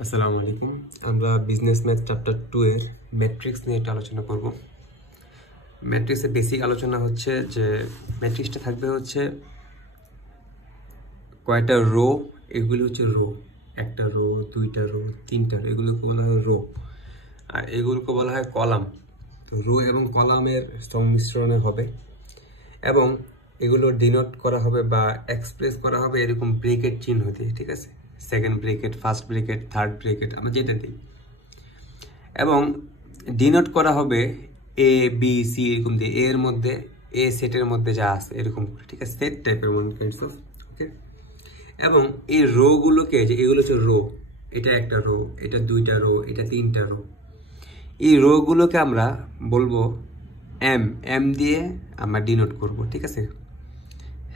আসসালামু আলাইকুম। আমরা বিজনেস ম্যাথ চ্যাপ্টার 2 এর ম্যাট্রিক্স নিয়ে একটা আলোচনা করব। ম্যাট্রিক্সের বেসিক আলোচনা হচ্ছে যে ম্যাট্রিক্সটা থাকবে হচ্ছে কয়টা রো, এগুলো হচ্ছে রো, একটা রো, দুইটা রো, তিনটা রো, এগুলোকে বলা হয় রো। আর এগুলোকে বলা হয় কলাম। তো রো এবং কলামের সংমিশ্রণে হবে এবং এগুলো ডিনোট করা হবে বা এক্সপ্রেস করা হবে এরকম ব্রেকেট চিহ্ন দিয়ে, ঠিক আছে? Second bracket, first bracket, third bracket, আমরা যেটা দিই, এবং ডিনোট করা হবে এ বি সি এরকম দিয়ে, এর মধ্যে এ সেটের মধ্যে যা আছে এরকম করে, ঠিক আছে? সেট টাইপের ওয়ান কাইন্ডস অফ, ওকে। এবং এই রোগুলোকে, যে এগুলো হচ্ছে রো, এটা একটা রো, এটা দুইটা রো, এটা তিনটা রো, এই রোগুলোকে আমরা বলবো এম, এম দিয়ে আমরা ডিনোট করব, ঠিক আছে?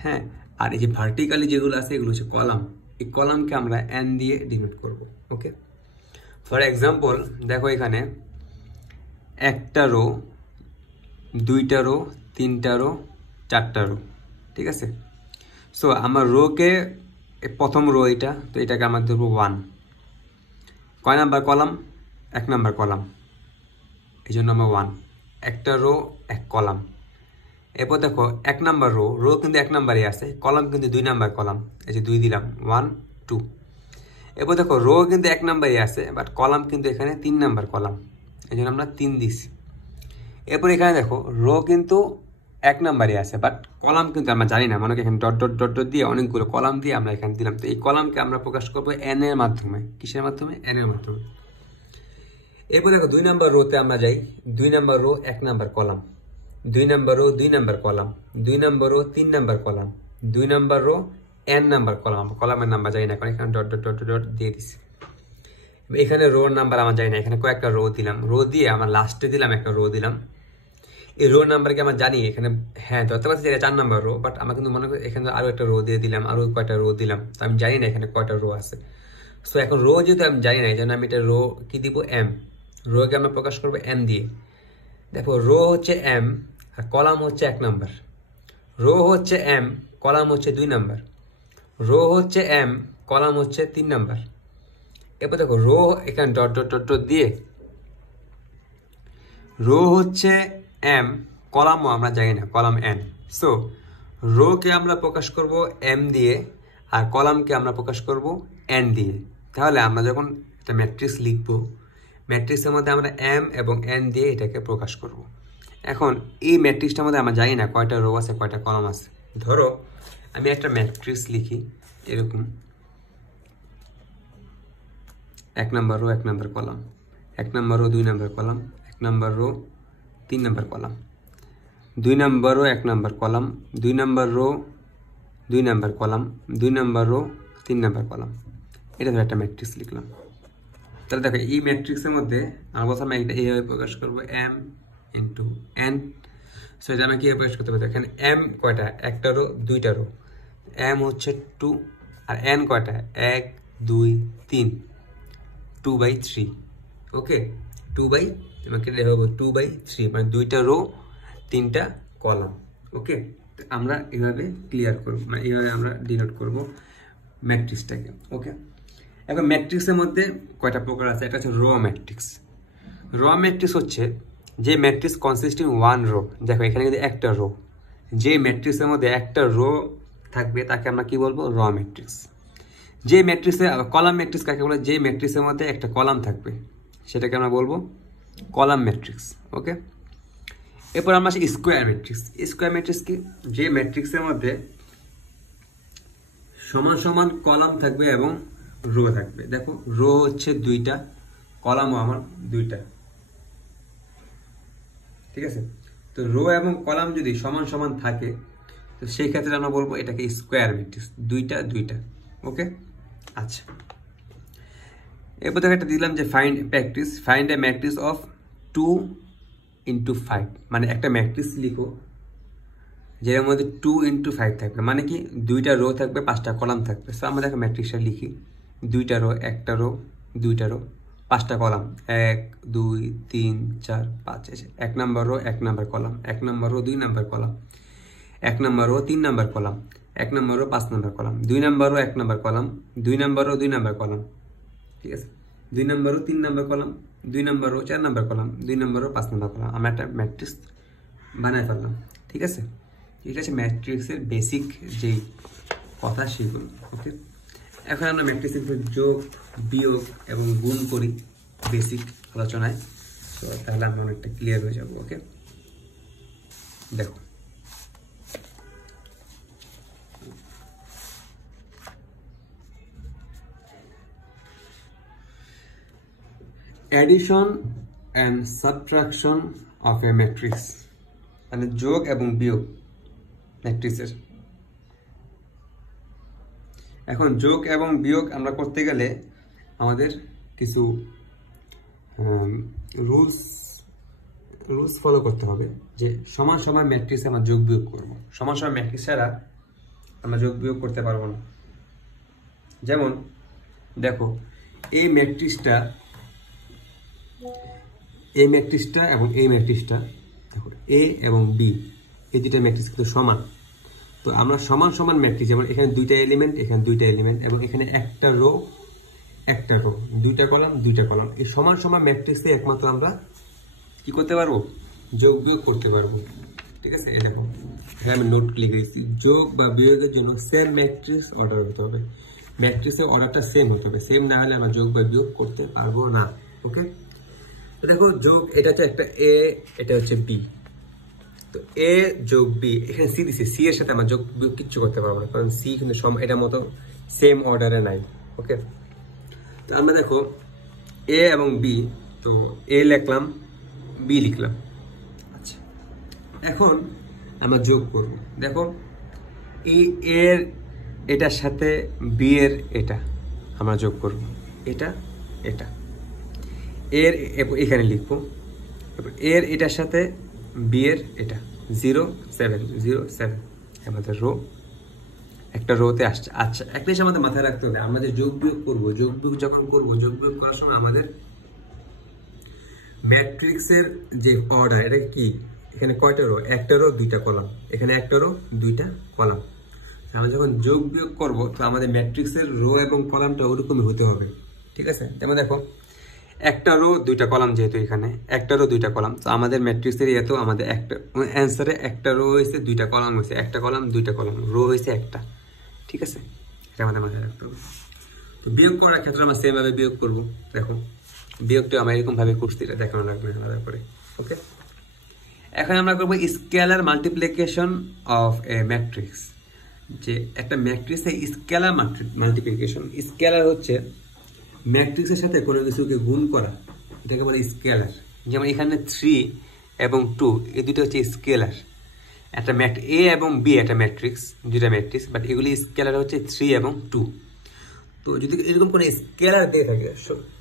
হ্যাঁ, আর এই যে ভার্টিক্যালি যেগুলো আছে এগুলো হচ্ছে কলাম, এই কলামকে আমরা এন দিয়ে ডিনোট করব, ওকে। ফর এক্সাম্পল দেখো এখানে একটা রো, দুইটা রো, তিনটা রো, চারটা রো, ঠিক আছে? সো আমার রোকে, প্রথম রো এটা, তো এটাকে আমরা ধরবো 1। কয় নাম্বার কলাম? 1 নাম্বার কলাম, এই জন্য আমরা 1। একটা রো, এক কলাম। এরপর দেখো 1 নাম্বার রো, রো কিন্তু 1 নাম্বারই আছে, কলাম কিন্তু 2 নাম্বার কলাম, এই যে 2 দিলাম, 1 2। এরপর দেখো রো কিন্তু 1 নাম্বারই আছে, বাট কলাম কিন্তু এখানে 3 নাম্বার কলাম, এই জন্য আমরা 3 দিছি। এরপর এখানে দেখো রো কিন্তু 1 নাম্বারই আছে, বাট কলাম কিন্তু আমরা জানি না, মনে করি এখানে ডট ডট ডট ডট দিয়ে অনেকগুলো কলাম দিয়ে আমরা এখানে দিলাম। তো এই কলামকে আমরা প্রকাশ করবো এন এর মাধ্যমে। কিসের মাধ্যমে? এন এর মাধ্যমে। এরপর দেখো 2 নাম্বার রোতে আমরা যাই। 2 number rho 1 number column, 2 number rho 2 number column, 2 number rho 3 number column, 2 number rho N number column. কলামের নাম্বার জানি না, কারণ এখানে ডট ডট ডট ডট দিয়ে দিছি। এখানে রোর নাম্বার আমার জানি না, এখানে কয়েকটা রো দিলাম, রো দিয়ে আমার লাস্টে দিলাম একটা রো দিলাম। এই রো নাম্বারকে আমরা জানি এখানে, হ্যাঁ ধরতে পারছি এটা 4 নাম্বার রো, বাট আমরা কিন্তু মনে করি এখানে আরো একটা রো দিয়ে দিলাম, আরো কয়টা রো দিলাম, তো আমি জানি না এখানে কয়টা রো আছে। সো এখন রো যেহেতু আমি জানি না, এই জন্য আমি এটা রো কি দিব? এম। রোকে আমরা প্রকাশ করবো এম দিয়ে। দেখো রো হচ্ছে এম আর কলাম হচ্ছে 1 নাম্বার, রো হচ্ছে এম, কলাম হচ্ছে 2 নাম্বার, রো হচ্ছে এম, কলাম হচ্ছে 3 নাম্বার। এরপর দেখো রো এখানে ডট ডট ডট ডট দিয়ে, রো হচ্ছে এম, কলামও আমরা জানি না, কলাম এন। সো রোকে আমরা প্রকাশ করব এম দিয়ে আর কলামকে আমরা প্রকাশ করব এন দিয়ে। তাহলে আমরা যখন একটা ম্যাট্রিক্স লিখব, ম্যাট্রিক্সের মধ্যে আমরা এম এবং এন দিয়ে এটাকে প্রকাশ করব। এখন এই ম্যাট্রিক্সটার মধ্যে আমরা জানি না কয়টা রো আছে, কয়টা কলাম আছে। ধরো আমি একটা ম্যাট্রিক্স লিখি এরকম, 1 number rho 1 number column, 1 number rho 2 number column, 1 number rho 3 number column, 2 number rho 1 number column, 2 number rho 2 number column, 2 number rho 3 number column. এটা ধর একটা ম্যাট্রিক্স লিখলাম। তাহলে দেখো এই ম্যাট্রিক্সের মধ্যে আমরা প্রথমে এটা এইভাবে প্রকাশ করবো, এম ইন্টু এন। সো এটা আমরা কীভাবে প্রকাশ করতে পারি? এখানে এম কয়টা? একটা রো, দুইটা রো, এম হচ্ছে 2, আর এন কয়টা? 1 2 3, 2/3, ওকে। 2/, আমাকে লেখা হবে 2/3, মানে 2টা রো 3টা কলাম, ওকে। আমরা এইভাবে ক্লিয়ার করব, মানে এইভাবে আমরা ডিনোট করব ম্যাট্রিক্সটাকে, ওকে। এখন ম্যাট্রিক্সের মধ্যে কয়টা প্রকার আছে? এটা হচ্ছে র ম্যাট্রিক্স। র ম্যাট্রিক্স হচ্ছে যে ম্যাট্রিক্স কনসিস্টিং 1 রো। দেখো এখানে কিন্তু একটা রো, যে ম্যাট্রিক্সের মধ্যে একটা রো থাকবে তাকে আমরা কি বলবো? র ম্যাট্রিক্স। যে ম্যাট্রিক্সে, কলাম ম্যাট্রিক্স কাকে বলে? যে ম্যাট্রিক্সের মধ্যে একটা কলাম থাকবে সেটাকে আমরা বলবো কলাম ম্যাট্রিক্স, ওকে। এরপর আমরা আসি স্কোয়ার ম্যাট্রিক্স। স্কোয়ার ম্যাট্রিক্স কি? যে ম্যাট্রিক্সের মধ্যে সমান সমান কলাম থাকবে এবং রো থাকবে। দেখো রো হচ্ছে 2টা, কলামও আমার 2টা, ঠিক আছে? তো রো এবং কলাম যদি সমান সমান থাকে তো সেই ক্ষেত্রে আমরা বলবো এটাকে স্কোয়ার ম্যাট্রিক্স, 2টা 2টা, ওকে। আচ্ছা, এরপর দেখো একটা দিলাম যে ফাইন্ড এ ম্যাট্রিক্স অফ 2 × 5, মানে একটা ম্যাট্রিক্স লিখো যেটার মধ্যে 2 × 5 থাকবে, মানে কি 2টা রো থাকবে, 5টা কলাম থাকবে। সো আমরা দেখো ম্যাট্রিক্সটা লিখি, 2টা রো, একটা রো, 2টা রো, 5টা কলাম, 1 2 3 4 5 এসে 1 number rho 1 number column, 1 number rho 2 number column, 1 number rho 3 number column, 1 number rho 5 number column, 2 number rho 1 number column, 2 number rho 2 number column, ঠিক আছে? 2 নম্বর রো 3 নম্বর কলাম, 2 নম্বর রো 4 নম্বর column, 2 নম্বর rho 5 নম্বর column, আমরা একটা matrix বানাই ফেললাম। ঠিক আছে, এটা হচ্ছে ম্যাট্রিক্সের বেসিক যেই কথা সেগুলো। ওকে, এখন আমরা ম্যাট্রিক্সের যোগ, বিয়োগ এবং গুণ করি বেসিক আলোচনায়, তো তাহলে আমরা অনেকটা ক্লিয়ার হয়ে যাব। ওকে, দেখো addition and subtraction of a matrix, মানে যোগ এবং বিয়োগ ম্যাট্রিক্সের। এখন যোগ এবং বিয়োগ আমরা করতে গেলে আমাদের কিছু রুলস ফলো করতে হবে, যে সমান সমান ম্যাট্রিক্সে আমরা যোগ বিয়োগ করব। সমান সমান ম্যাট্রিক্স ছাড়া আমরা যোগ বিয়োগ করতে পারবো না। যেমন দেখো, এই ম্যাট্রিক্সটা এবং এই ম্যাট্রিক্সটা, দেখো এ এবং বি, এই দুইটা ম্যাট্রিক্স কিন্তু সমান। তো আমরা সমান সমান ম্যাট্রিক্স, যেমন এখানে দুইটা এলিমেন্ট, এখানে দুইটা এলিমেন্ট, এবং এখানে একটা রো, দুইটা কলাম, এই সমান সমান ম্যাট্রিক্সে একমাত্র আমরা কি করতে পারবো, যোগ বিয়োগ করতে পারবো। ঠিক আছে, এই দেখো এখানে আমি নোট লিখেছি, যোগ বা বিয়োগের জন্য সেম ম্যাট্রিক্স অর্ডার হতে হবে, ম্যাট্রিক্সের অর্ডারটা সেম হতে হবে, সেম না হলে আমরা যোগ বা বিয়োগ করতে পারবো না। ওকে, তো দেখো যোগ, এটা হচ্ছে একটা এ, এটা হচ্ছে বি, তো এ যোগ বি, এখানে সি দিছে, সি এর সাথে আমরা যোগ বিয়োগ কিচ্ছু করতে পারবো না, কারণ সি কিন্তু এটার মতো সেম অর্ডারে নাই। ওকে, তো আমরা দেখো এ এবং বি, তো এ লিখলাম, বি লিখলাম। আচ্ছা, এখন আমরা যোগ করব। দেখো এই এর এটার সাথে বি এর এটা আমরা যোগ করব, এটা এর এখানে লিখবো, এর এটার সাথে বি এর এটা 0 7 0 7, আমাদের রো একটা রোতে আসছে। আচ্ছা, একটা জিনিস আমাদের মাথায় রাখতে হবে, আমরা যে যোগ বিয়োগ করবো, যোগ বিয়োগ যখন করবো, যোগ বিয়োগ করার সময় আমাদের ম্যাট্রিক্সের যে অর্ডার, এটা কি, এখানে কয়টা রো, একটা রো দুইটা কলাম, এখানে একটা রো দুইটা কলাম। আমরা যখন যোগ বিয়োগ করবো, তো আমাদের ম্যাট্রিক্সের রো এবং কলামটা ওরকমই হতে হবে। ঠিক আছে, যেমন দেখো একটা রো দুইটা কলাম, যেহেতু এখানে একটা রো দুইটা কলাম, তো আমাদের ম্যাট্রিক্সের এত আমাদের একটা অ্যান্সারে একটা রো হয়েছে, দুইটা কলাম হয়েছে, একটা কলাম দুইটা কলাম, রো হয়েছে একটা। ঠিক আছে, এটা আমাদের মাথায় রাখতে হবে। তো বিয়োগ করার ক্ষেত্রে আমরা সেম ভাবে বিয়োগ করবো। দেখো বিয়োগটা আমরা এরকম ভাবে করছি, এটা দেখানো লাগবে আলাদা করে। ওকে, এখন আমরা করবো scalar multiplication of A matrix. যে একটা ম্যাট্রিক্সে স্কেলার মাল্টিপ্লিকেশন, স্কেলার হচ্ছে ম্যাট্রিক্সের সাথে কোনো কিছুকে গুণ করা, এটাকে বলে স্কেলার। যেমন এখানে 3 এবং 2, এই দুটো হচ্ছে স্কেলার। একটা এ এবং বি একটা ম্যাট্রিক্স, দুইটা ম্যাট্রিক্স, বাট এগুলি স্কেলার হচ্ছে 3 এবং 2। তো যদি এরকম কোনো স্কেলার দিয়ে থাকে,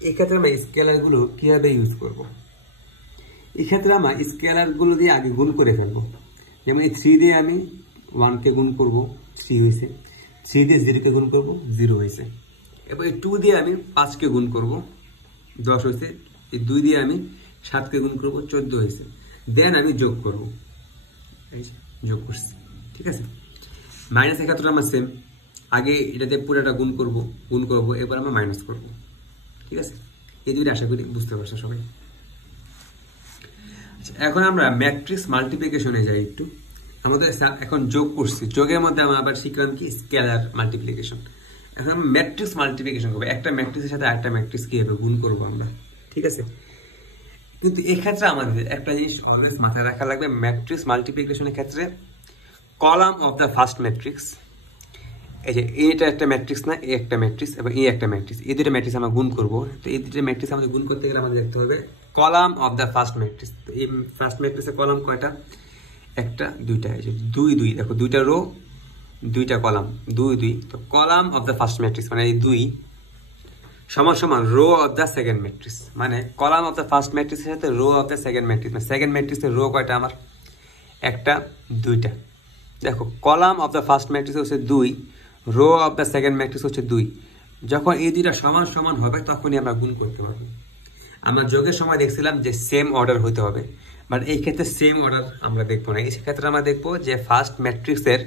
এই ক্ষেত্রে আমরা স্কেলারগুলো কীভাবে ইউজ করব, এই ক্ষেত্রে আমরা স্কেলারগুলো দিয়ে আগে গুণ করে ফেলবো। যেমন এই 3 দিয়ে আমি 1কে গুণ করবো, 3 হয়েছে, 3 দিয়ে 0কে গুণ করবো, 0 হয়েছে। এবার এই 2 দিয়ে আমি 5কে গুণ করবো, 10 হয়েছে। এই 2 দিয়ে আমি 7কে গুণ করবো, 14 হয়েছে। দেন আমি যোগ করবো, যোগ করছি। ঠিক আছে, মাইনাস এক্ষেত্রে আমার সেম, আগে এটাতে পুরোটা গুণ করবো, এবার আমরা মাইনাস করবো। ঠিক আছে, এই দুইটা আশা করি বুঝতে পারছো সবাই। আচ্ছা, এখন আমরা ম্যাট্রিক্স মাল্টিপ্লিকেশনে যাই একটু। আমাদের এখন যোগ করছি, যোগের মধ্যে আমরা আবার শিখলাম কি স্কেলার মাল্টিপ্লিকেশন। এখন আমরা ম্যাট্রিক্স মাল্টিপ্লিকেশন করবো, একটা ম্যাট্রিক্সের সাথে আরেকটা ম্যাট্রিক্স কিভাবে গুণ করবো আমরা। ঠিক আছে, কিন্তু এক্ষেত্রে আমাদের একটা জিনিস অলওয়েজ মাথায় রাখা লাগবে, ম্যাট্রিক্স মাল্টিপ্লিকেশনের ক্ষেত্রে column of the first matrix, এই যে এটা একটা ম্যাট্রিক্স না, এই একটা ম্যাট্রিক্স এবং এই একটা ম্যাট্রিক্স, এই দুটো ম্যাট্রিক্স আমরা গুণ করবো। তো এই দুটো ম্যাট্রিক্স আমাদের গুণ করতে গেলে আমাদের দেখতে হবে column of the first matrix. তো এই ফার্স্ট ম্যাট্রিক্সের কলাম কয়টা, একটা দুইটা, এই যে 2 2, দেখো দুইটা রো দুইটা কলাম, 2 2। তো column of the first matrix মানে এই 2 সমান সমান row of the second matrix, মানে কলাম অফ দ্য ফার্স্ট ম্যাট্রিক্সের সাথে row of the second matrix, মানে সেকেন্ড ম্যাট্রিক্সের রো কয়টা আমার, একটা দুইটা। দেখো column of the first matrix হচ্ছে 2, row of the second matrix হচ্ছে 2। যখন এই দুইটা সমান সমান হবে তখনই আমরা গুণ করতে পারবো। আমরা যোগের সময় দেখছিলাম যে সেম অর্ডার হতে হবে, বাট এই ক্ষেত্রে সেম অর্ডার আমরা দেখবো না। এই ক্ষেত্রে আমরা দেখবো যে ফার্স্ট ম্যাট্রিক্সের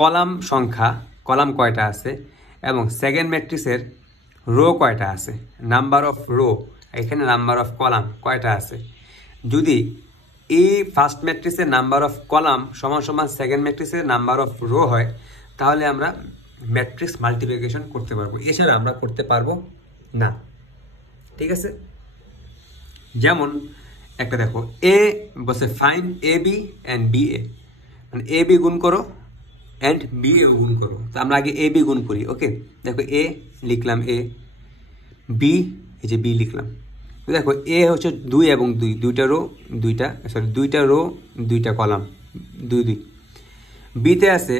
কলাম সংখ্যা, কলাম কয়টা আছে, এবং সেকেন্ড ম্যাট্রিক্সের রো কয়টা আছে, নাম্বার অফ রো, এখানে নাম্বার অফ কলাম কয়টা আছে। যদি এই ফার্স্ট ম্যাট্রিক্সের নাম্বার অফ কলাম সমান সমান সেকেন্ড ম্যাট্রিক্সের নাম্বার অফ রো হয়, তাহলে আমরা ম্যাট্রিক্স মাল্টিপ্লিকেশন করতে পারবো, এছাড়া আমরা করতে পারবো না। ঠিক আছে, যেমন একটা দেখো, এ বসে fine A B and B A, মানে এ বি গুণ করো অ্যান্ড বি এও গুণ করো। তো আমরা আগে এ বি গুণ করি। ওকে, দেখো এ লিখলাম, এ বি, এই যে বি লিখলাম। তো দেখো এ হচ্ছে 2 এবং 2, দুইটা রো দুইটা কলাম, 2 2। বিতে আছে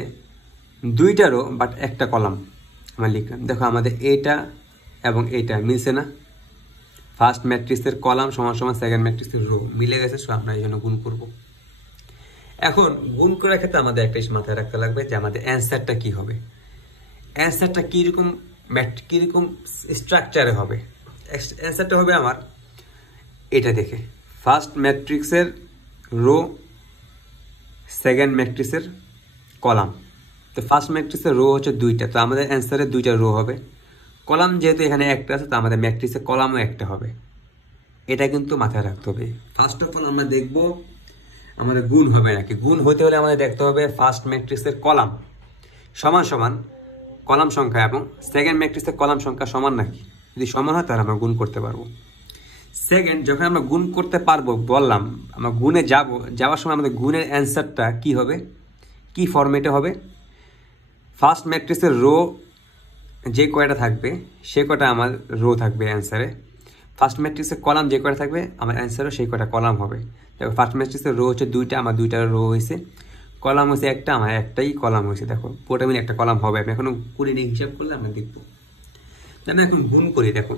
2টা রো বাট একটা কলাম আমরা লিখলাম। দেখো আমাদের এটা এবং এটা মিলছে না, ফার্স্ট ম্যাট্রিক্সের কলাম সমান সমান সেকেন্ড ম্যাট্রিক্সের রো মিলে গেছে, সো আমরা এই জন্য গুণ করব। এখন গুণ করার ক্ষেত্রে আমাদের একটা মাথায় রাখতে লাগবে যে আমাদের অ্যান্সারটা কি হবে, অ্যান্সারটা কীরকম স্ট্রাকচারে হবে। অ্যান্সারটা হবে আমার এটা দেখে, ফার্স্ট ম্যাট্রিক্সের রো, সেকেন্ড ম্যাট্রিক্সের কলাম। তো ফার্স্ট ম্যাট্রিক্সের রো হচ্ছে 2টা, তো আমাদের অ্যান্সারে 2টা রো হবে। কলাম যেহেতু এখানে একটা আছে, তো আমাদের ম্যাট্রিক্সের কলামও একটা হবে। এটা কিন্তু মাথায় রাখতে হবে। ফার্স্ট অফ অল আমরা দেখব আমাদের গুণ হবে নাকি। গুণ হতে হলে আমাদের দেখতে হবে ফার্স্ট ম্যাট্রিক্সের কলাম সমান সমান কলাম সংখ্যা এবং সেকেন্ড ম্যাট্রিক্সের কলাম সংখ্যা সমান নাকি। যদি সমান হয় তাহলে আমরা গুণ করতে পারবো। সেকেন্ড, যখন আমরা গুণ করতে পারবো বললাম, আমরা গুণে যাওয়ার সময় আমাদের গুণের অ্যান্সারটা কি হবে, কি ফরম্যাটে হবে। ফার্স্ট ম্যাট্রিক্সের রো যে কয়টা থাকবে সে কয়টা আমার রো থাকবে অ্যান্সারে, ফার্স্ট ম্যাট্রিক্সের কলাম যে কয়টা থাকবে আমার অ্যান্সারও সেই কয়টা কলাম হবে। দেখো ফার্স্ট ম্যাট্রিক্সের রো হচ্ছে 2টা, আমার 2টা রো হয়েছে, কলাম হয়েছে একটা, আমার একটাই কলাম হয়েছে। দেখো পুরোটা মিলে একটা কলাম হবে। আমি এখনো করে নিয়ে হিসাব করলে আমরা দেখবো। আমি এখন গুণ করি। দেখো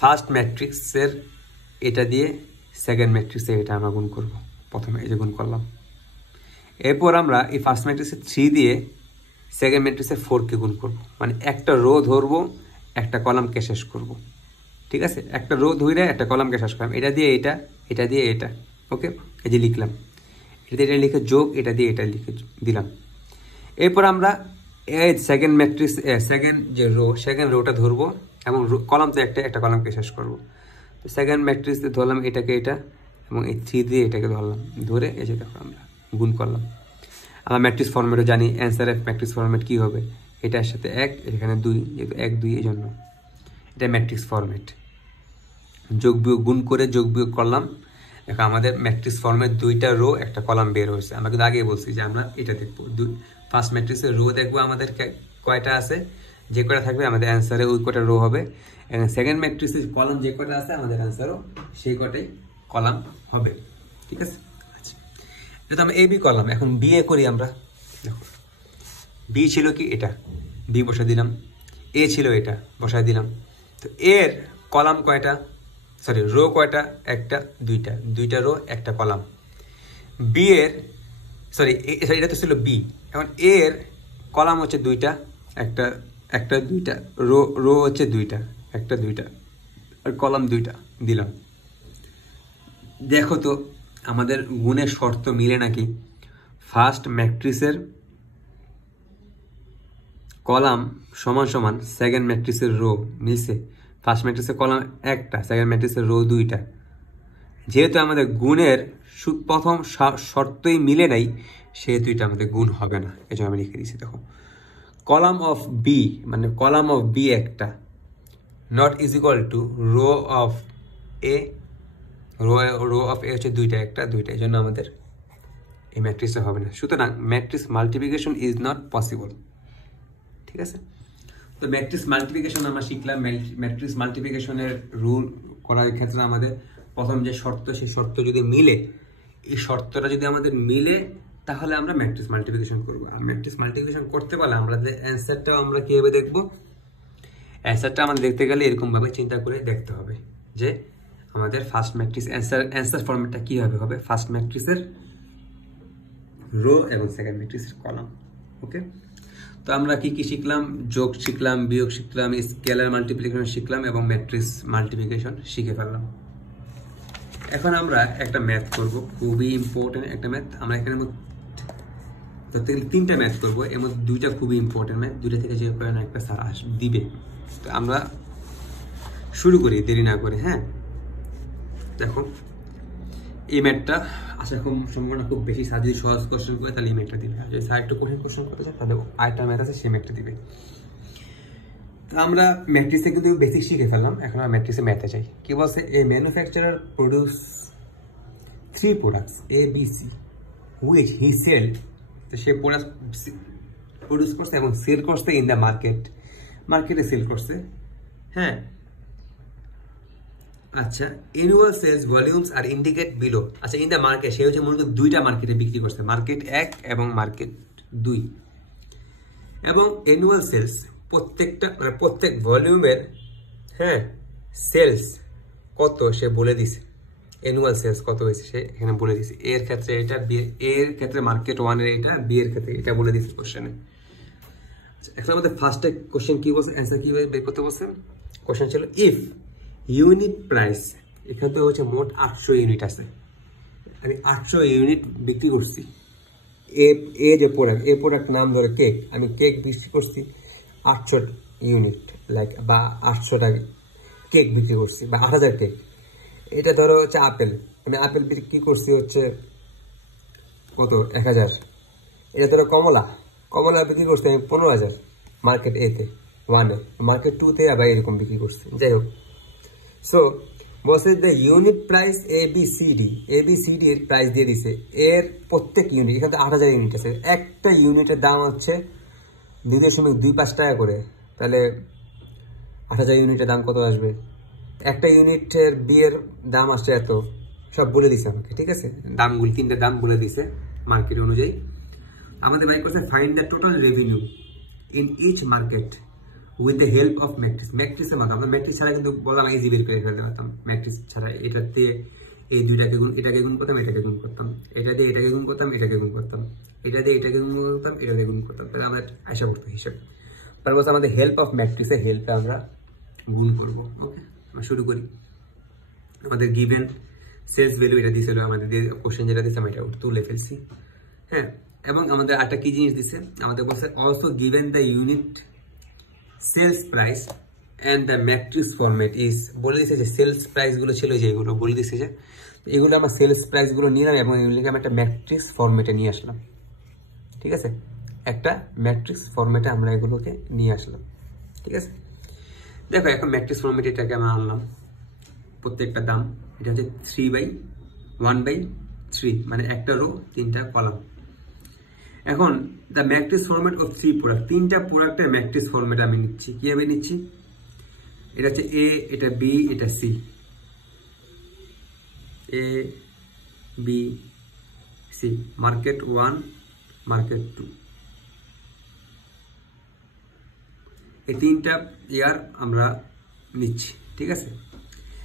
ফার্স্ট ম্যাট্রিক্সের এটা দিয়ে সেকেন্ড ম্যাট্রিক্সের এটা আমরা গুণ করব। প্রথমে এই যে গুণ করলাম, এরপর আমরা এই ফার্স্ট ম্যাট্রিক্সের 3 দিয়ে সেকেন্ড ম্যাট্রিক্সের 4কে গুণ করব। মানে একটা রো ধরবো, একটা কলামকে শেষ করব। ঠিক আছে, একটা রো ধরে একটা কলামকে শেষ করলাম। এটা দিয়ে এটা, এটা দিয়ে এটা। ওকে, এই যে লিখলাম, এটা দিয়ে এটা লিখে যোগ, এটা দিয়ে এটা লিখে দিলাম। এরপর আমরা এই সেকেন্ড ম্যাট্রিক্স সেকেন্ড যে রো, সেকেন্ড রোটা ধরবো এবং কলাম তো একটা কলামকে শেষ করব। তো সেকেন্ড ম্যাট্রিক্স ধরলাম এটাকে, এটা এবং এই 3 দিয়ে এটাকে ধরলাম, ধরে এই যে দেখো আমরা গুণ করলাম। আমরা ম্যাট্রিক্স ফরম্যাটও জানি, অ্যান্সারের ম্যাট্রিক্স ফরম্যাট কী হবে, এটার সাথে 1, এখানে 2, যেহেতু 1 2 এই জন্য এটা ম্যাট্রিক্স ফরম্যাট। যোগ বিয়োগ গুণ করে যোগ বিয়োগ করলাম। দেখো আমাদের ম্যাট্রিক্স ফর্মের 2টা রো একটা কলাম বের হয়েছে। আমরা কিন্তু আগেই বলছি যে আমরা এটা দেখবো, ফার্স্ট ম্যাট্রিক্সের রো দেখবো আমাদের কয়টা আছে, যে কয়টা থাকবে আমাদের অ্যান্সারে ওই কয়টা রো হবে। এবং সেকেন্ড ম্যাট্রিক্সের কলাম যে কয়টা আছে আমাদের অ্যান্সারও সেই কয়টাই কলাম হবে। ঠিক আছে, আচ্ছা যেহেতু আমরা এ বি করলাম, এখন বি এ করি আমরা। দেখো বি ছিল কি এটা, বি বসাই দিলাম, এ ছিল এটা বসাই দিলাম। তো এর কলাম কয়টা, সরি রো কয়টা, একটা, 2টা রো একটা কলাম। বি এর এটা তো ছিল বি, এখন এর কলাম হচ্ছে 2টা, একটা 2টা রো হচ্ছে 2টা, একটা 2টা আর কলাম 2টা দিলাম। দেখো তো আমাদের গুণের শর্ত মিলে নাকি। ফার্স্ট ম্যাট্রিক্সের কলাম সমান সমান সেকেন্ড ম্যাট্রিক্সের রো মিলছে। ফার্স্ট ম্যাট্রিক্সের কলাম একটা, সেকেন্ড ম্যাট্রিক্সের রো 2টা। যেহেতু আমাদের গুণের প্রথম শর্তই মিলে নাই, সেহেতু এটা আমাদের গুণ হবে না, এই জন্য আমি লিখে দিচ্ছি। দেখো কলাম অফ বি, মানে কলাম অফ বি একটা, not is equal to row of A. Row of A হচ্ছে 2টা, একটা 2টা, এই জন্য আমাদের এই ম্যাট্রিক্সটা হবে না। সুতরাং matrix multiplication is not possible. ঠিক আছে, তো ম্যাট্রিক্স মাল্টিপ্লিকেশন আমরা শিখলাম। ম্যাট্রিক্স মাল্টিপ্লিকেশনের রুল করার ক্ষেত্রে আমাদের প্রথম যে শর্ত, সেই শর্ত যদি মিলে, এই শর্তটা যদি আমাদের মিলে, তাহলে আমরা ম্যাট্রিক্স মাল্টিপ্লিকেশন করবো। আর ম্যাট্রিক্স মাল্টিপ্লিকেশন করতে পারলে আমরা যে অ্যান্সারটাও আমরা কীভাবে দেখবো, অ্যান্সারটা আমাদের দেখতে গেলে এরকমভাবে চিন্তা করে দেখতে হবে যে আমাদের ফার্স্ট ম্যাট্রিক্স অ্যান্সার ফরম্যাটটা কীভাবে হবে, ফার্স্ট ম্যাট্রিক্সের রো এবং সেকেন্ড ম্যাট্রিক্সের কলাম। ওকে, তো আমরা কি কি শিখলাম, যোগ শিখলাম, বিয়োগ শিখলাম, স্কেলার মাল্টিপ্লিকেশন শিখলাম এবং ম্যাট্রিক্স মাল্টিপ্লিকেশন শিখে ফেললাম। এখন আমরা একটা ম্যাথ করব, খুবই ইম্পর্টেন্ট একটা ম্যাথ। আমরা এখানে ধরতে গেলে 3টা ম্যাথ করবো, এর মধ্যে 2টা খুবই ইম্পর্টেন্ট ম্যাথ। 2টা থেকে যে কোনো একটা স্যার দিবে তো আমরা শুরু করি দেরি না করে। হ্যাঁ, দেখো এই ম্যাথটা আশা করি সম্ভাবনা খুব বেশি। স্যার যদি সহজ কোশ্চেন করে তাহলে এই ম্যাথটা দিবে, আর যদি স্যার একটু কঠিন কোশ্চেন করতে চায় তাহলে আরেকটা ম্যাথ আছে সেই ম্যাথটা দিবে। আমরা ম্যাট্রিক্সে কিন্তু বেসিক শিখে ফেললাম, এখন আমরা ম্যাট্রিক্সে ম্যাথে চাই। কি বলছে, এ manufacturer produce 3 products A B C which he sell, তো সে প্রোডাক্ট প্রডিউস করছে এবং সেল করছে ইন দ্য মার্কেটে সেল করছে। হ্যাঁ, আচ্ছা, অ্যানুয়াল সেলস ভলিউমস আর ইন্ডিকেট বিলো। আচ্ছা, ইন দ্য মার্কেট সে হচ্ছে মূলত 2টা মার্কেটে বিক্রি করছে, মার্কেট 1 এবং মার্কেট 2। এবং অ্যানুয়াল সেলস প্রত্যেকটা মানে প্রত্যেক ভলিউমের, হ্যাঁ, সেলস কত সে বলে দিছে। অ্যানুয়াল সেলস কত হয়েছে সে এখানে বলে দিছে। এর ক্ষেত্রে এটা, বি এর ক্ষেত্রে মার্কেট 1 এর এটা, বি এর ক্ষেত্রে এটা বলে দিছে কোশ্চেনে। এখন আমাদের ফার্স্টে কোশ্চেন কি বলছে, অ্যান্সার কিভাবে বের করতে বলছে। কোশ্চেন ছিল ইফ ইউনিট প্রাইস, এখানে তো হচ্ছে মোট 800 ইউনিট আছে, আমি 800 ইউনিট বিক্রি করছি। এ যে প্রোডাক্ট, এ প্রোডাক্ট নাম ধরে কেক, আমি কেক বিক্রি করছি 800 ইউনিট, লাইক বা 800টা কেক বিক্রি করছি, বা 8000 কেক। এটা ধরো হচ্ছে আপেল, আমি আপেল বিক্রি করছি হচ্ছে কত, 1000। এটা ধরো কমলা বিক্রি করছি আমি 15000 মার্কেট এতে 1-এ, মার্কেট 2-তে আবার এরকম বিক্রি করছি। যাই হোক, সো বলছে যে ইউনিট প্রাইস ABCD এর প্রাইস দিয়ে দিছে, এর প্রত্যেক ইউনিট, এখানে তো 8000 ইউনিট আছে, একটা ইউনিটের দাম হচ্ছে 2.25 টাকা করে, তাহলে 8000 ইউনিটের দাম কত আসবে। একটা ইউনিটের বিয়ের দাম আসছে এত, সব বলে দিছে আমাকে, ঠিক আছে, দামগুলি 3টা দাম বলে দিছে মার্কেট অনুযায়ী। আমাদের বাইক করছে find the total revenue in each market with the help of ম্যাট্রিক্সের মাধ্যমে। আমরা ম্যাট্রিক্স ছাড়া কিন্তু বললাম ইজি বের করে ফেলতে পারতাম, ম্যাট্রিক্স ছাড়া এটাতে এই দুইটাকে গুণ, এটাকে গুণ করতাম, এটাকে গুণ করতাম, এটা দিয়ে এটাকে গুণ করতাম, এটাকে গুণ করতাম, এটা দিয়ে এটাকে গুণ করতাম, এটা দিয়ে গুণ করতাম, তাহলে আমরা আশা করতাম হিসাব। তারপর আমাদের হেল্প অফ ম্যাট্রিক্সের হেল্পে আমরা গুণ করবো। ওকে, আমরা শুরু করি। আমাদের গিভেন সেলস ভ্যালু এটা দিয়েছিল, আমাদের কোশ্চেন যেটা দিয়েছে আমি এটা তুলে ফেলছি। হ্যাঁ, এবং আমাদের একটা কি জিনিস দিছে, আমাদের বলছে also given the unit sales price and the matrix format is, বলে দিছে যে সেলস প্রাইসগুলো ছিল যেগুলো বলে দিছে যে এগুলো আমরা সেলস প্রাইসগুলো নিলাম এবং এগুলোকে আমি একটা ম্যাট্রিক্স ফরম্যাটে নিয়ে আসলাম। ঠিক আছে, একটা ম্যাট্রিক্স ফরম্যাটে আমরা এগুলোকে নিয়ে আসলাম। ঠিক আছে, দেখো এখন ম্যাট্রিক্স ফরম্যাটে এটাকে আমরা আনলাম, প্রত্যেকটা দাম এটা হচ্ছে 3/1/3, মানে একটা রো 3টা কলাম। এখন the matrix format of 3 product, 3টা প্রোডাক্টের ম্যাট্রিক্স ফরম্যাট আমি নিচ্ছি। কিভাবে নিচ্ছি, এটা হচ্ছে এ, এটা বি, এটা C, A B C, market 1 market 2, এই 3টা ইয়ার আমরা নিচ্ছি। ঠিক আছে,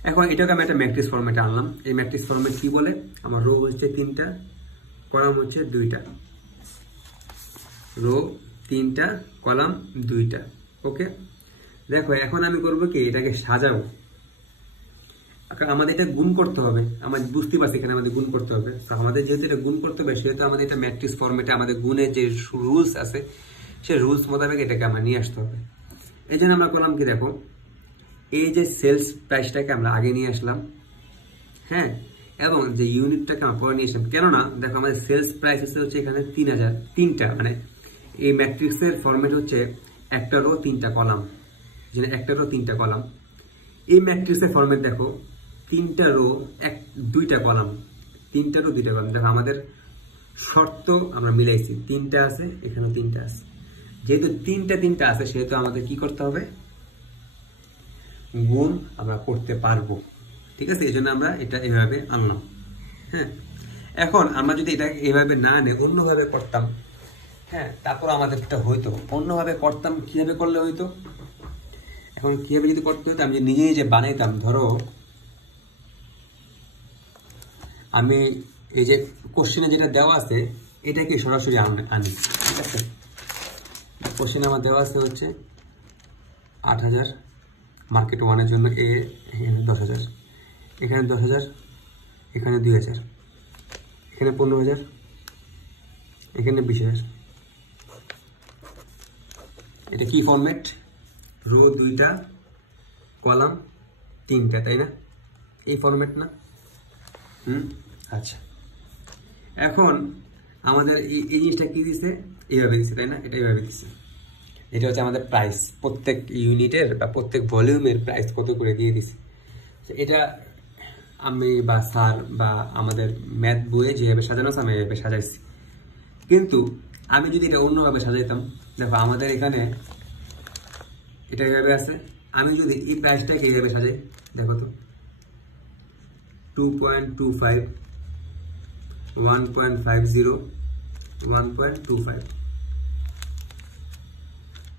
এখন এটাকে আমি একটা ম্যাট্রিক্স ফরম্যাটে আনলাম। এই ম্যাট্রিক্স ফরম্যাট কি বলে, আমার রো হচ্ছে 3টা, কলাম হচ্ছে 2টা, রো 3টা, কলাম 2টা। ওকে, দেখো এখন আমি করবো কি, এটাকে সাজাবো। আমাদের এটা গুণ করতে হবে, আমার বুঝতে পারছি এখানে আমাদের গুণ করতে হবে। আমাদের যেহেতু এটা গুণ করতে হবে, সেহেতু আমাদের এটা ম্যাট্রিক্স ফরম্যাটে আমাদের গুণের যে রুলস আছে সেই রুলস মোতাবেক এটাকে আমার নিয়ে আসতে হবে। এই জন্য আমরা করলাম কি, দেখো এই যে সেলস প্রাইসটাকে আমরা আগে নিয়ে আসলাম, হ্যাঁ, এবং যে ইউনিটটাকে আমরা পরে নিয়ে আসলাম। কেননা দেখো আমাদের সেলস প্রাইস হচ্ছে এখানে 3000, 3টা, মানে এই ম্যাট্রিক্সের ফরম্যাট হচ্ছে একটা রো 3টা কলাম, যেটা একটা রো 3টা কলাম। এই ম্যাট্রিক্সের ফরম্যাট দেখো 3টা রো 2টা কলাম, 3টা রো 2টা কলাম। দেখো আমাদের শর্ত আমরা মিলাইছি, 3টা আছে, এখানেও 3টা আছে। যেহেতু 3টা আছে সেহেতু আমাদের কি করতে হবে, গুণ আমরা করতে পারবো। ঠিক আছে, এই জন্য আমরা এটা এভাবে আনলাম। হ্যাঁ, এখন আমরা যদি এটা এভাবে না নিয়ে অন্যভাবে করতাম, হ্যাঁ, তারপর আমাদেরটা হইতো অন্যভাবে করতাম। কিভাবে করলে হইতো, এখন কিভাবে যদি করতে হতো, আমি নিজে নিজে বানাইতাম। ধরো আমি এই যে কোশ্চেনে যেটা দেওয়া আছে এটাকে সরাসরি আনি। ঠিক আছে, কোশ্চেনে আমার দেওয়া আছে হচ্ছে 8000, মার্কেট 1-এর জন্য এ, এখানে 10000, এখানে 10000, এখানে 2000, এখানে 15000, এখানে 20000। এটা কি ফরম্যাট, রো 2টা, কলাম 3টা, তাই না? এই ফরম্যাট না? আচ্ছা, এখন আমাদের এই জিনিসটা কি দিছে? এইভাবে দিছে, তাই না? এটা এইভাবে দিছে। এটা হচ্ছে আমাদের প্রাইস, প্রত্যেক ইউনিটের বা প্রত্যেক ভলিউমের প্রাইস কত করে দিয়ে দিছে। এটা আমি বা স্যার বা আমাদের ম্যাথ বইয়ে যেভাবে সাজানো আছে আমি এভাবে সাজাইছি। কিন্তু আমি যদি এটা অন্যভাবে সাজাইতাম, দেখো আমাদের এখানে এটা এইভাবে আছে, আমি যদি এই প্রাইসটাকে এইভাবে সাজাই, দেখো তো 2.25, 1.50, 1.25,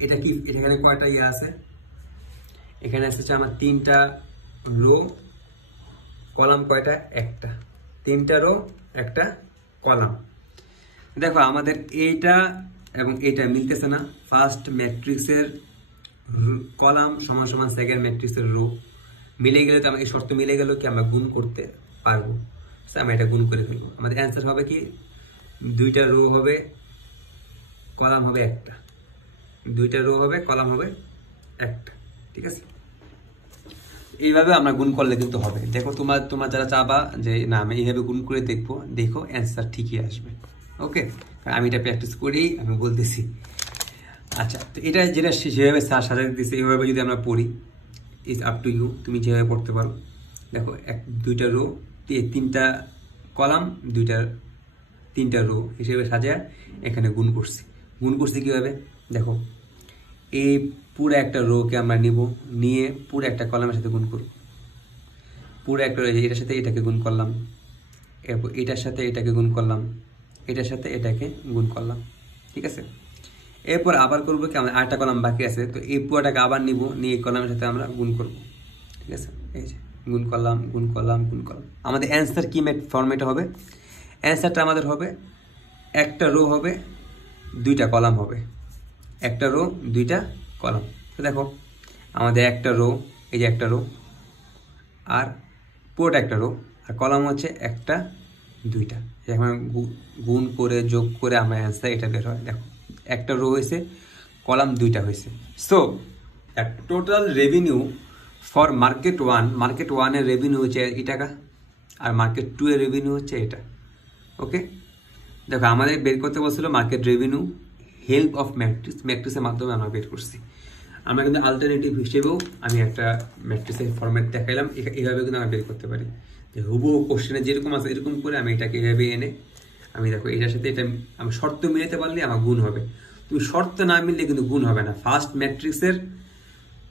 এটা কি? এখানে কয়টা ইয়ে আছে? এখানে আছে আমার 3টা রো, কলাম কয়টা? একটা। 3টা রো, একটা কলাম। দেখো আমাদের এইটা এবং এইটা মিলতেছে না। ফার্স্ট ম্যাট্রিক্সের কলাম সমান সমান সেকেন্ড ম্যাট্রিক্সের রো মিলে গেলে তো আমাকে শর্ত মিলে গেল কি আমরা গুণ করতে পারবো। আমি এটা গুণ করে ফেলবো। আমাদের অ্যান্সার হবে কি? 2টা রো হবে, কলাম হবে একটা। 2টা রো হবে, কলাম হবে একটা। ঠিক আছে, এইভাবে আমরা গুণ করলে কিন্তু হবে। দেখো তোমরা যারা চাবা যে না আমি এইভাবে গুণ করে দেখবো, দেখো অ্যান্সার ঠিকই আসবে। ওকে, আমি এটা প্র্যাকটিস করেই আমি বলতেছি। আচ্ছা, তো এটা যেটা যেভাবে সাজাতে দিচ্ছে এইভাবে যদি আমরা পড়ি, ইজ আপ টু ইউ, তুমি যেভাবে পড়তে পারো। দেখো 2টা রো, 3টা কলাম, 3টা রো হিসেবে সাজায় এখানে গুণ করছি। গুণ করছি কীভাবে? দেখো এই পুরো একটা রোকে আমরা নিয়ে পুরো একটা কলামের সাথে গুণ করব। পুরো একটা এটার সাথে এটাকে গুণ করলাম, এরপর এটার সাথে এটাকে গুণ করলাম, এটার সাথে এটাকে গুণ করলাম। ঠিক আছে, এরপর আবার করবো কি, আমাদের 8টা কলাম বাকি আছে, তো এই পুরোটাকে আবার নিয়ে এই কলামের সাথে আমরা গুণ করব। ঠিক আছে, এই যে গুণ করলাম, গুণ করলাম, গুণ করলাম। আমাদের অ্যান্সার কি ফরম্যাটে হবে? অ্যান্সারটা আমাদের হবে একটা রো হবে, 2টা কলাম হবে। একটা রো, 2টা কলাম। তো দেখো আমাদের একটা রো, এই যে একটা রো, আর পুরোটা একটা রো, আর কলাম হচ্ছে একটা, 2টা। এখন গুণ করে যোগ করে আমার অ্যান্সার এটা বের হয়। দেখো একটা রো হয়েছে, কলাম 2টা হয়েছে। So total revenue for market 1, market 1-এর রেভিনিউ হচ্ছে এই টাকা, আর মার্কেট 2-এর রেভিনিউ হচ্ছে এটা। ওকে, দেখো আমাদের বের করতে বলছিল মার্কেট রেভিনিউ হেল্প অফ ম্যাট্রিক্সের মাধ্যমে আমরা বের করছি। আমরা কিন্তু আলটারনেটিভ হিসেবেও আমি একটা ম্যাট্রিক্সের ফরম্যাট দেখাইলাম, এইভাবে কিন্তু আমরা বের করতে পারি। যে হুবহু কোশ্চেনে যেরকম আছে এরকম করে আমি এটাকে এভাবে এনে আমি দেখো এটার সাথে এটা আমি শর্ত মিলাতে পারলে আমার গুণ হবে। তুমি শর্ত না মিললে কিন্তু গুণ হবে না। ফার্স্ট ম্যাট্রিক্সের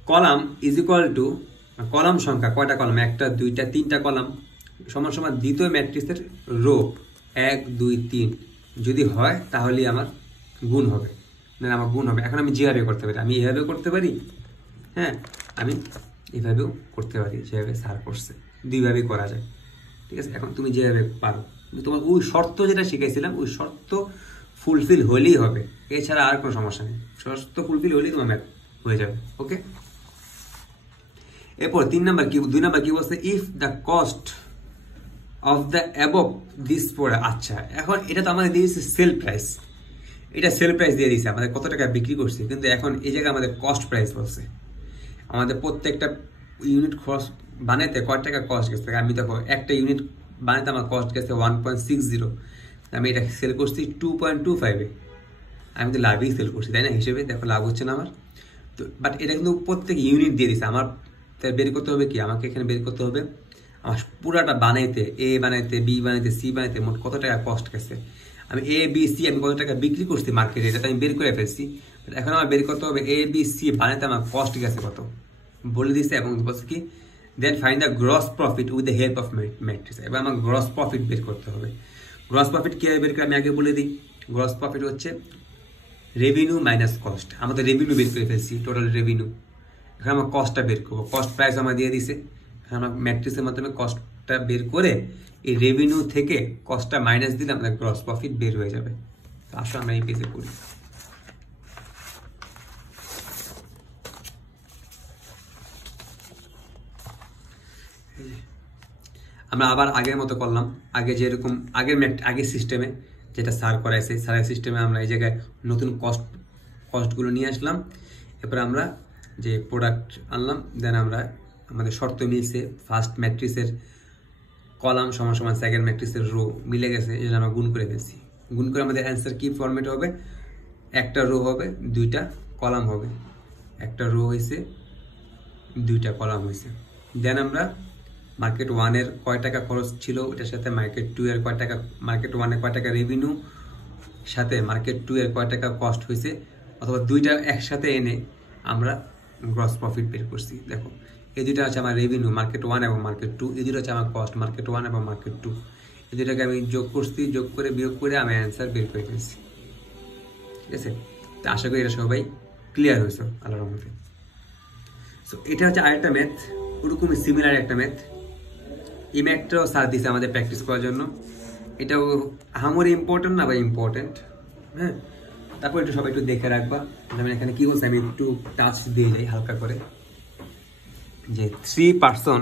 column is equal two column সংখ্যা, কয়টা কলাম? 1টা, 2টা, 3টা কলাম সমান সমান দ্বিতীয় ম্যাট্রিক্সের রো 1, 2, 3 যদি হয় তাহলে আমার গুণ হবে, না আমার গুণ হবে। এখন আমি যেভাবে করতে পারি, আমি এভাবেও করতে পারি, হ্যাঁ আমি এভাবেও করতে পারি, যেভাবে স্যার করছে, দুইভাবেই করা যায়। ঠিক আছে, এখন তুমি যেভাবে পারো, তোমার ওই শর্ত যেটা শিখেছিলাম ওই শর্ত ফুলফিল হলেই হবে, এছাড়া আর কোনো সমস্যা নেই। শর্ত ফুলফিল হলেই তোমার ম্যাথ হয়ে যাবে। ওকে, এরপর 2 নাম্বার কি বলছে? If the cost of the above this পড়ে। আচ্ছা, এখন এটা তো আমাদের দিয়েছে সেল প্রাইস, এটা সেল প্রাইস দিয়ে দিয়েছে আমাদের কত টাকা বিক্রি করছে, কিন্তু এখন এই জায়গায় আমাদের কস্ট প্রাইস বলছে। আমাদের প্রত্যেকটা ইউনিট খরচ বানাইতে কয় টাকা কস্ট গেছে। আমি দেখো একটা ইউনিট বানাইতে আমার কস্ট গেছে 1.60, আমি এটা সেল করছি 2.25-এ। আমি তো লাভই সেল করছি, তাই না? হিসেবে দেখো লাভ হচ্ছে না আমার তো। বাট এটা কিন্তু প্রত্যেক ইউনিট দিয়ে দিচ্ছে আমার। তাই বের করতে হবে কি, আমাকে এখানে বের করতে হবে আমার পুরাটা বানাইতে, এ বানাইতে, বি বানাইতে, সি বানাইতে মোট কত টাকা কস্ট গেছে। আমি এ বি সি আমি কত টাকা বিক্রি করছি মার্কেটে, এটা তো আমি বের করে ফেলছি। এখন আমার বের করতে হবে এ বি সি বানাইতে আমার কস্ট গেছে কত বলে দিচ্ছে, এবং বলছে কি then find the gross profit with the help of matrix. এবার আমার গ্রস প্রফিট বের করতে হবে। গ্রস প্রফিট কীভাবে বের করে আমি আগে বলে দিই। গ্রস প্রফিট হচ্ছে রেভিনিউ মাইনাস কস্ট। আমাদের রেভিনিউ বের করে ফেলছি, টোটাল রেভিনিউ। এখন আমার কস্টটা বের করবো, কস্ট প্রাইস আমার দিয়ে দিছে। এখন আমার ম্যাট্রিক্সের মাধ্যমে কস্টটা বের করে এই রেভিনিউ থেকে কস্টটা মাইনাস দিলে আমাদের গ্রস প্রফিট বের হয়ে যাবে। তো আসলে আমরা এই পেজে করি। আমরা আবার আগের মতো করলাম, আগে যেরকম আগের সিস্টেমে যেটা স্যার করাইছে, স্যারের সিস্টেমে আমরা এই জায়গায় নতুন কস্টগুলো নিয়ে আসলাম। এরপর আমরা যে প্রোডাক্ট আনলাম, দেন আমরা আমাদের শর্ত মিলছে, ফার্স্ট ম্যাট্রিক্সের কলাম সমান সমান সেকেন্ড ম্যাট্রিক্সের রো মিলে গেছে, এই জন্য আমরা গুণ করে ফেলছি। গুণ করে আমাদের অ্যান্সার কি ফরম্যাট হবে, একটা রো হবে, দুইটা কলাম হবে, একটা রো হয়েছে, দুইটা কলাম হয়েছে। দেন আমরা মার্কেট 1-এর কয় টাকা খরচ ছিল ওটার সাথে মার্কেট 2-এর কয় টাকা, মার্কেট 1-এর কয় টাকা রেভিনিউ সাথে মার্কেট 2-এর কয় টাকা কস্ট হয়েছে, অথবা দুইটা একসাথে এনে আমরা গ্রস প্রফিট বের করছি। দেখো এই দুইটা হচ্ছে আমার রেভিনিউ মার্কেট 1 এবং মার্কেট 2, এই দুটো হচ্ছে আমার কস্ট মার্কেট 1 এবং মার্কেট 2, এই দুটাকে আমি যোগ করছি, যোগ করে বিয়োগ করে আমি অ্যান্সার বের করে ফেলছি। ঠিক আছে, তো আশা করি এটা সবাই ক্লিয়ার হয়েছে আল্লাহর রহমতে। সো এটা হচ্ছে আরেকটা ম্যাথ, ওরকমই সিমিলার একটা ম্যাথ। এই ম্যাথটাও স্যার দিছে আমাদের প্র্যাকটিস করার জন্য, এটাও আমার ইম্পর্টেন্ট না বা ইম্পর্টেন্ট। হ্যাঁ, তারপর একটু সবাই একটু দেখে রাখবা। যেমন এখানে কি বলছে, আমি একটু টাচ দিয়ে যাই হালকা করে, যে 3 person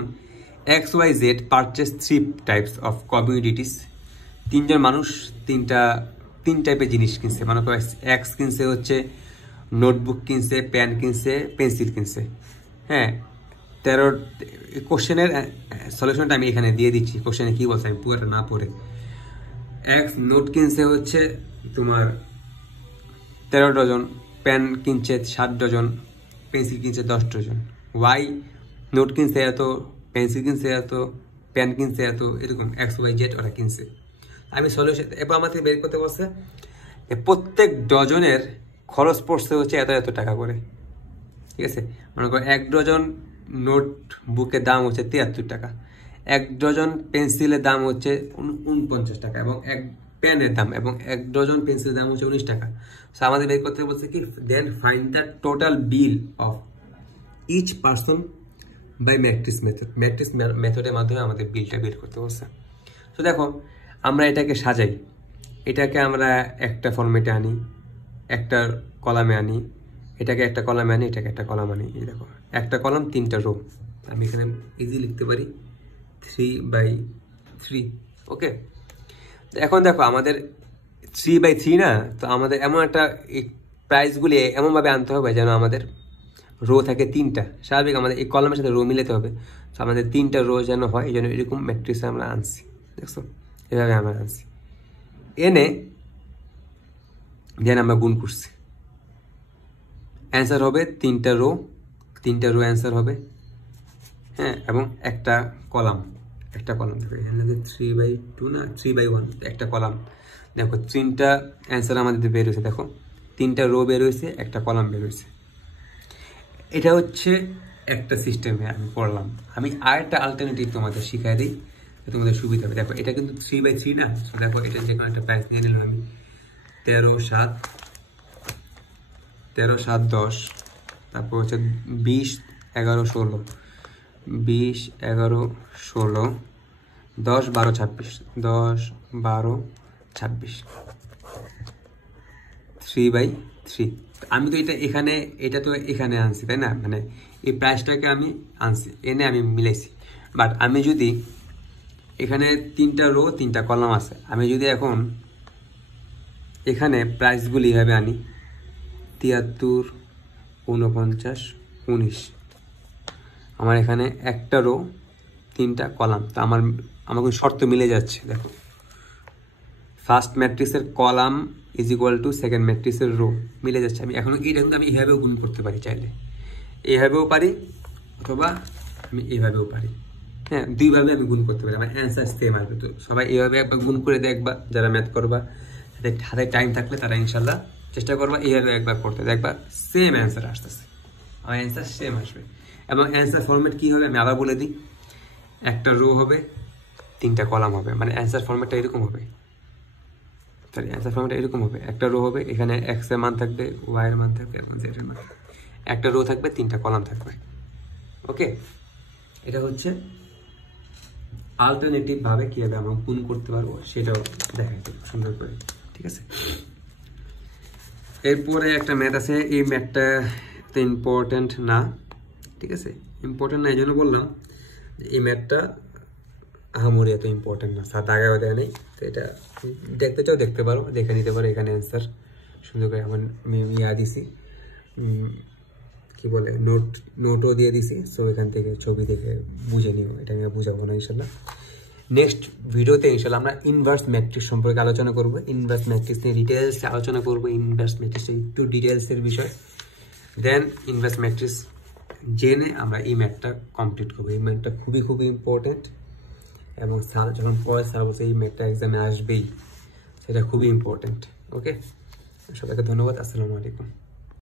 XYZ purchase 3 types of commodities. 3জন মানুষ তিন টাইপের জিনিস কিনছে। মানে এক্স কিনছে হচ্ছে নোটবুক কিনছে, পেন কিনছে, পেন্সিল কিনছে। হ্যাঁ, 13 কোশ্চেনের সলিউশনটা আমি এখানে দিয়ে দিচ্ছি। কোশ্চেনে কি বলছে আমি পুরোটা না পড়ে, এক্স নোট কিনছে হচ্ছে তোমার 13 ডজন, পেন কিনছে 7 ডজন, পেন্সিল কিনছে 10 ডজন। ওয়াই নোট কিনছে এত, পেন্সিল কিনছে এত, পেন কিনছে এত, এরকম XYZ ওরা কিনছে। আমি সলিউশন এবার আমাদের বের করতে বলছে, প্রত্যেক ডজনের খরচ পড়ছে হচ্ছে এত এত টাকা করে। ঠিক আছে, মনে করো 1 ডজন নোট বুকের দাম হচ্ছে 73 টাকা, 1 ডজন পেন্সিলের দাম হচ্ছে 49 টাকা, এবং 1 পেনের দাম এবং 1 ডজন পেন্সিলের দাম হচ্ছে 19 টাকা। সো আমাদের বের করতে বলছে কি, then find the total bill of each person by matrix method. Matrix মেথডের মাধ্যমে আমাদের বিলটা বের করতে বলছে। তো দেখো আমরা এটাকে সাজাই, এটাকে আমরা একটা ফরম্যাটে আনি, একটা কলামে আনি, এটাকে একটা কলামে আনি, এটাকে একটা কলাম আনি। এই দেখো একটা কলাম 3টা রো, আমি এখানে ইজি লিখতে পারি 3/3। ওকে, এখন দেখো আমাদের 3/3 না, তো আমাদের এমন একটা প্রাইসগুলি এমনভাবে আনতে হবে যেন আমাদের রো থাকে 3টা। স্বাভাবিক আমাদের এই কলামের সাথে রো মিলাতে হবে, তো আমাদের 3টা রো যেন হয়, এই জন্য এরকম ম্যাট্রিক্সে আমরা আনছি। দেখছো, এভাবে আমরা আনছি, এনে দেন আমরা গুণ করছি, অ্যান্সার হবে 3টা রো অ্যান্সার হবে। হ্যাঁ, এবং একটা কলাম দেখো এখানে 3/2 না 3/1, একটা কলাম। দেখো 3টা অ্যান্সার আমাদের বের হয়েছে, দেখো 3টা রো বের হয়েছে, একটা কলাম বের হয়েছে। এটা হচ্ছে একটা সিস্টেমে আমি পড়লাম। আমি আরেকটা অল্টারনেটিভ তোমাদের শিখাই দিই, তোমাদের সুবিধা হবে। দেখো এটা কিন্তু 3/3 না, দেখো এটা যে কোনো একটা প্রাইস নিয়ে নিলাম আমি, 13, 7, 10, তারপর হচ্ছে 20, 11, 16, 20, 11, 16, 10, 12, 26, 10, 12, 26, 3/3। আমি তো এটা তো এখানে আনছি, তাই না? মানে এই প্রাইসটাকে আমি আনছি, এনে আমি মিলাইছি। বাট আমি যদি এখানে 3টা রো 3টা কলাম আছে, আমি যদি এখন এখানে প্রাইসগুলি এভাবে আনি 73, 49, 19, আমার এখানে একটা রো 3টা কলাম, তো আমার কিন্তু শর্ত মিলে যাচ্ছে। দেখো ফার্স্ট ম্যাট্রিক্সের column is equal two second ম্যাট্রিক্সের রো মিলে যাচ্ছে। আমি এখন এইটা কিন্তু আমি এইভাবেও গুণ করতে পারি, চাইলে এইভাবেও পারি অথবা আমি এইভাবেও পারি। হ্যাঁ, দুইভাবে আমি গুণ করতে পারি, আমার অ্যান্সার সেম আসবে। তো সবাই এইভাবে একবার গুণ করে দেখবা, যারা ম্যাথ করবা, হাতে টাইম থাকলে তারা ইনশাল্লাহ চেষ্টা করবা এইভাবে একবার করতে, দেখবা সেম অ্যান্সার আসতেছে, আমার অ্যান্সার সেম আসবে। এবং অ্যান্সার ফরম্যাট কী হবে আমি আবার বলে দিই, একটা রো হবে 3টা কলাম হবে, মানে অ্যান্সার ফরম্যাটটা এরকম হবে। অ্যান্সার ফরম্যাটটা এরকম হবে, একটা রো হবে, এখানে x এর মান থাকবে, y এর মান থাকবে এবং z এর মান থাকবে, একটা রো থাকবে 3টা কলাম থাকবে। ওকে, এটা হচ্ছে অল্টারনেটিভ ভাবে কীভাবে আমরা গুণ করতে পারবো সেটাও দেখাইতে সুন্দর করে। ঠিক আছে, এরপরে একটা ম্যাথ আছে, এই ম্যাথটা তো ইম্পর্টেন্ট না। ঠিক আছে, ইম্পর্টেন্ট না এই জন্য বললাম, এই ম্যাথটা আহামরি এত ইম্পর্টেন্ট না, সাত আগে দেয় নেই। তো এটা দেখতে চাও দেখতে পারো, দেখে নিতে পারো। এখানে অ্যান্সার সুন্দর করে আমি দিছি কি বলে নোটও দিয়ে দিছি, সো এখান থেকে ছবি দেখে বুঝে নিও, এটা আমি বুঝাবো না ইনশাল্লাহ। নেক্সট ভিডিওতে ইনশাল্লাহ আমরা ইনভার্স ম্যাট্রিক্স সম্পর্কে আলোচনা করবো, ইনভার্স ম্যাট্রিক্স নিয়ে ডিটেলসে আলোচনা করবো, ইনভার্স ম্যাট্রিক্সের একটু ডিটেলসের বিষয়, দেন ইনভার্স ম্যাট্রিক্স জেনে আমরা এই ম্যাথটা কমপ্লিট করবো। এই ম্যাথটা খুবই খুবই ইম্পর্টেন্ট, এবং স্যার যখন পরে স্যার বলছে এই ম্যাথটা এক্সামে আসবেই, সেটা খুবই ইম্পর্টেন্ট। ওকে, সবাইকে ধন্যবাদ, আসসালামু আলাইকুম।